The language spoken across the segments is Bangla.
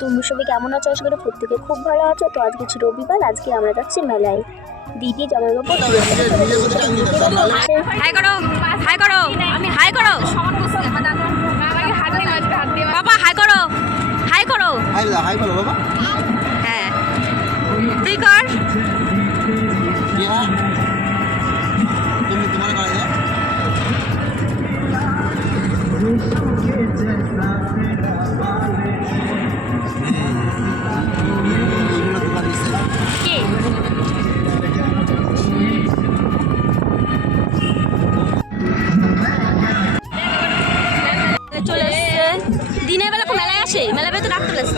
তোমরা সবাই কেমন আছো? আশা করি প্রত্যেকে খুব ভালো আছো। তো আজকে ছিল রবিবার, আজকে আমরা যাচ্ছি মেলায়। দিদি জামাই বাবু হাই করো, হাই করো, হাই করো বাবা, হাই করো, হাই করো, হাই করো বাবা। হ্যাঁ তুই কর। তুমি তোমার করে দাও। কে চলে এসছে দিনের বেলা, তো মেলায় আসে, মেলা বেলা তো ডাক্তার আসে।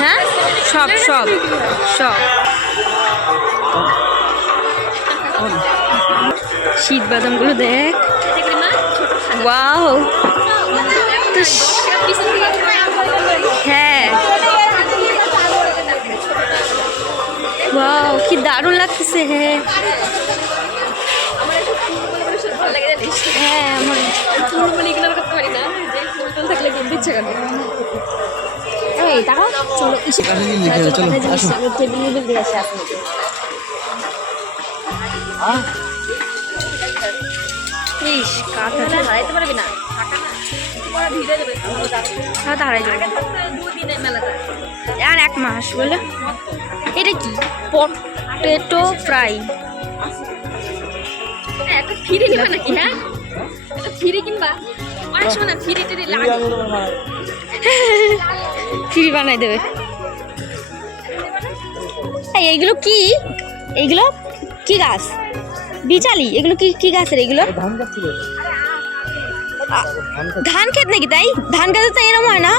হ্যাঁ সব সব সব শীত বাদামগুলো দেখ, ওয়াও। হ্যাঁ ওয়াও, কি দারুণ লাগতেছে। হ্যাঁ হ্যাঁ আমার এই দেখো, চলো টেবিল দিয়ে আসে আপনি। ইস কাটা হারাইতে পারবি না, আর 1 মাস বলে। এটা কি? Potato fry. ফ্রি নিবা নাকি? হ্যাঁ ফ্রি কিনবা, অনেক সময় না ফ্রি টেরি লাগে, ফ্রি বানাই দেবে। এইগুলো কি? এইগুলো কি গাছ? বিচালি? এগুলো কি কি গাছের? এগুলো ধান ক্ষেত নাকি? তাই ধান গাছে তো এরকম হয় না?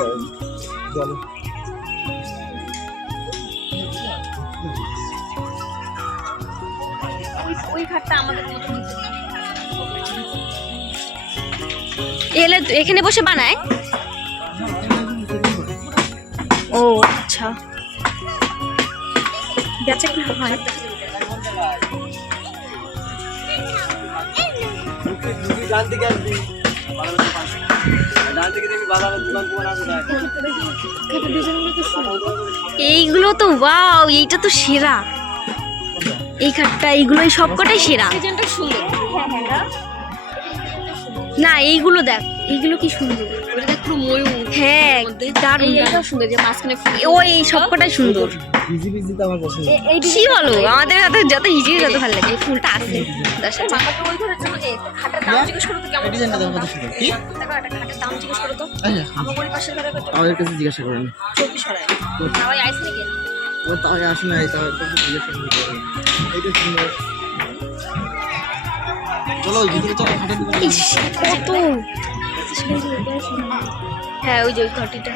এখানে বসে বানায়? ও আচ্ছা, বেচা কিনা হয়। এইগুলো তো ওয়াও, এইটা তো সেরা। এই খাটটা, এইগুলো সবকটাই সেরা। না এইগুলো দেখ, এইগুলো কি সুন্দর। হ্যাঁ দারুণ সুন্দর, ওই সবকটাই সুন্দর। কি বলো, আমাদের হাতে যত হিজি যত ভালো লাগে। এই ফুলটা আছে আমাদের কাছে জিজ্ঞাসা করেন। আসে না, চলো ভিতরে চলো। কত হ্যাঁ, ওই যে ওই ঘটিটা।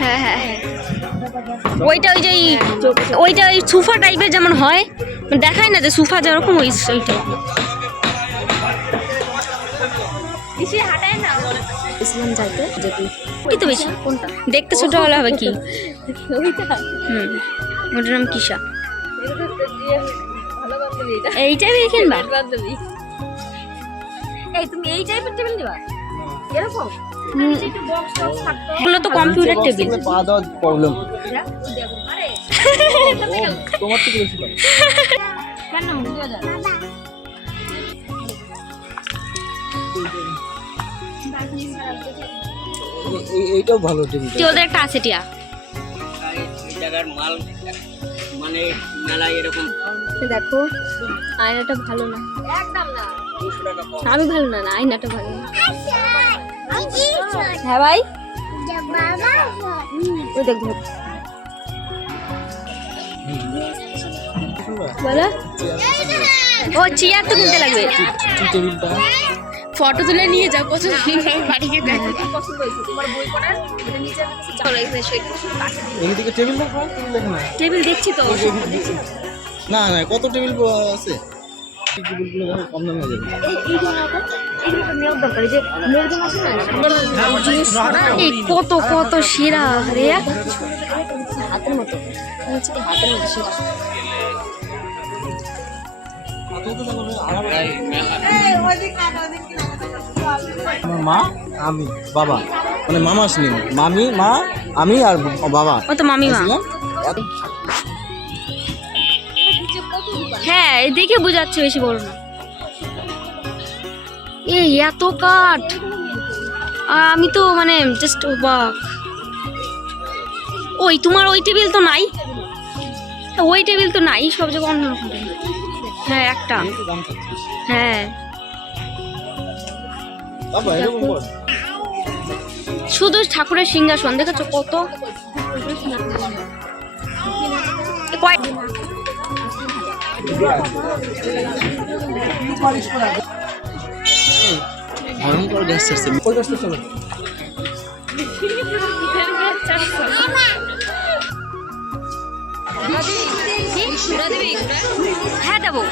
হ্যাঁ হ্যাঁ হ্যাঁ, ওইটা ওই যে ওইটা ওই সোফা টাইপের যেমন হয়, দেখায় না যে সোফা যেরকম, ওই ওইটা। কি তো বেশি কোনটা দেখতে ছোট হলে হবে কি? ওটার নাম কিসা? এইটাই কিনবা? এই তুমি এই টাইপের টেবিল নিবা? এরকম এগুলো তো কম্পিউটার টেবিল। পা দাও প্রবলেম। তোমার তো বলেছিল কেন বুঝা যায়? এইটাও ভালো টেবিল। ওদের একটা আছে টিয়া, এই জায়গার মাল মানে মেলায় এরকম। দেখো আয়নাটা ভালো না, একদম না। 200 টাকা কম। আমি ভালো না, আয়নাটা ভালো না। হ্যাঁ ভাই, ওই দেখো বলো। ও চেয়ার তো কিনতে লাগবে। টেবিলটা ফটো তুলে নিয়ে যাও, কত সুন্দর বাড়িকে দেখো। পছন্দ হয়েছে তোমার বই পড়ার? এটা নিচে চলো এদিকে টেবিল দেখো, টেবিল দেখছি তো। না না, কত টেবিল আছে? টেবিলগুলো দেখো, কম দামে হয়ে যাবে। এই কত কত সেরা রে, হাতের মতো হাতের মতো সেরা। আমার মা, আমি, বাবা, মানে মামা আসলেন, মামি, মা, আমি আর বাবা। ও তো মামিমা। আসলাম। হ্যাঁ দেখে বোঝাচ্ছে, বেশি বড় না। এই এত কাঠ, আমি তো মানে জাস্ট অবাক। ওই তোমার ওই টেবিল তো নাই, ওই টেবিল তো নাই, সব জায়গায় অন্যরকম টেবিল। হ্যাঁ একটা, দাম চাচ্ছিস। হ্যাঁ বাবা এরকম কর। শুধু ঠাকুরের সিংহাসন দেখেছো কত ভয়ঙ্কর গ্যাস ছাড়ছে। ওই গ্যাসটা চলো। হ্যাঁ দেবো,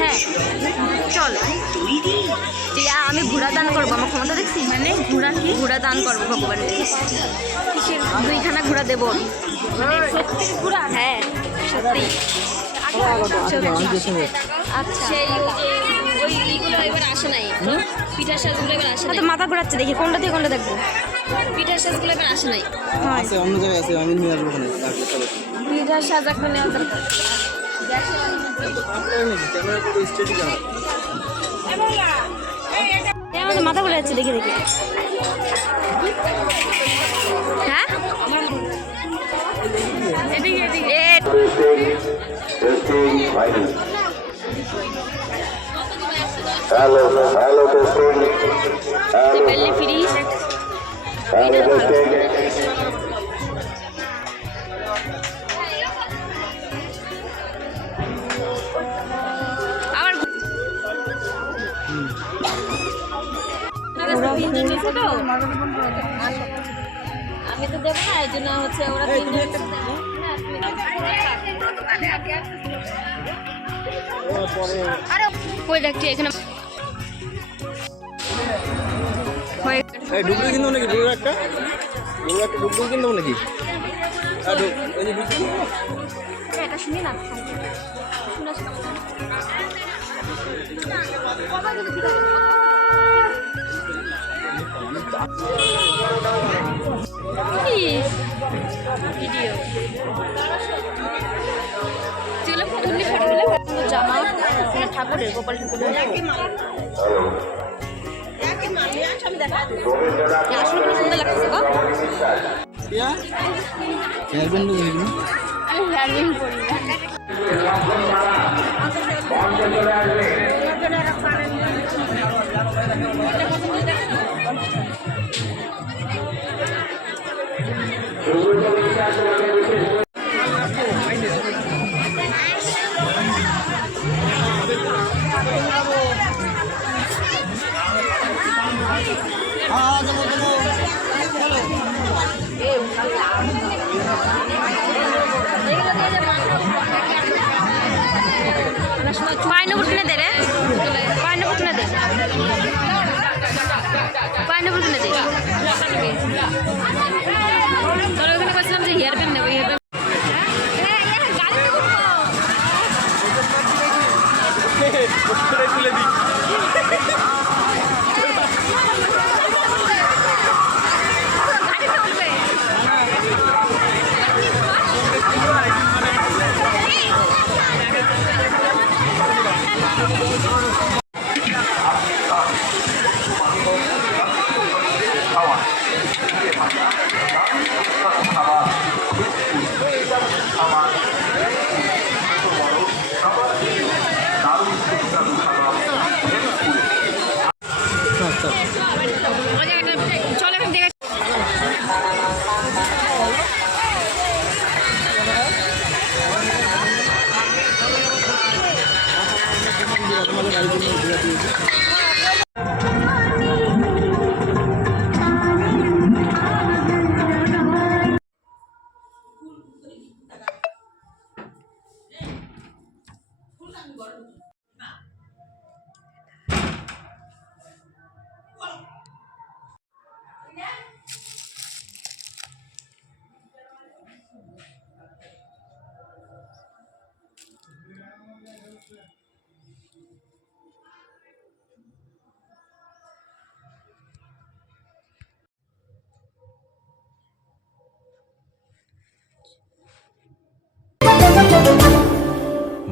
হ্যাঁ চল। আমি ঘোড়া দান করবো, আমার ক্ষমতা দেখছি, মানে ঘোড়া দান করবো ভগবানের। দুইখানা ঘোড়া দেবো, মানে সত্যি ঘোড়া। হ্যাঁ সত্যি। আচ্ছা ওইগুলো এবার আসে নাই, পিঠার সাজগুলো এবার আসে নাই। মাথা ঘোরাচ্ছে, দেখি কোনটা দিয়ে কোনটা দেখবো। পিঠার সাজগুলো এবার আসে নাই। আছে অন্য জায়গায় আছে, আমি নিয়ে আসবো ওখানে। চলো। পিঠার সাজ একটা নেওয়া দরকার। ক্যামেরা পুরো স্টেডি ক্যামেরা। আমাদের মাথা ঘুরে যাচ্ছে, দেখে দেখে। হ্যাঁ पहले फ्री আমি তো দেবো না, এই জন্য হচ্ছে ওরা কই দেখছি এখানে ডুবলি কিনবো নাকি? ডুবুর একটা ডুবলি কিনবো নাকি? এটা শুনি না। ভিডিও জামা ঠাকুরের, গোপাল ঠাকুরের। আসলে খুব সুন্দর লাগছে গো। হেয়ারব্যান্ড আমি হেয়ারব্যান্ড পরি না। পাইনাপল কিনে দে রে, পাইনাপল কিনে দে, পাইনাপল কিনে দে। তোর ওখানে বলছিলাম যে হেয়ার ব্যান্ড নেবো, হেয়ার ব্যান্ড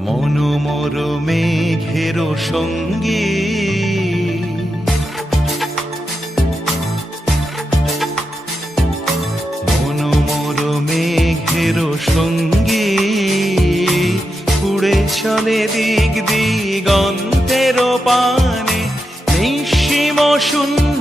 মনোমর মেঘের সঙ্গী মনোমর মেঘের সঙ্গী উড়ে চলে দিক দিগন্তের পানে নিঃসীম শূন্য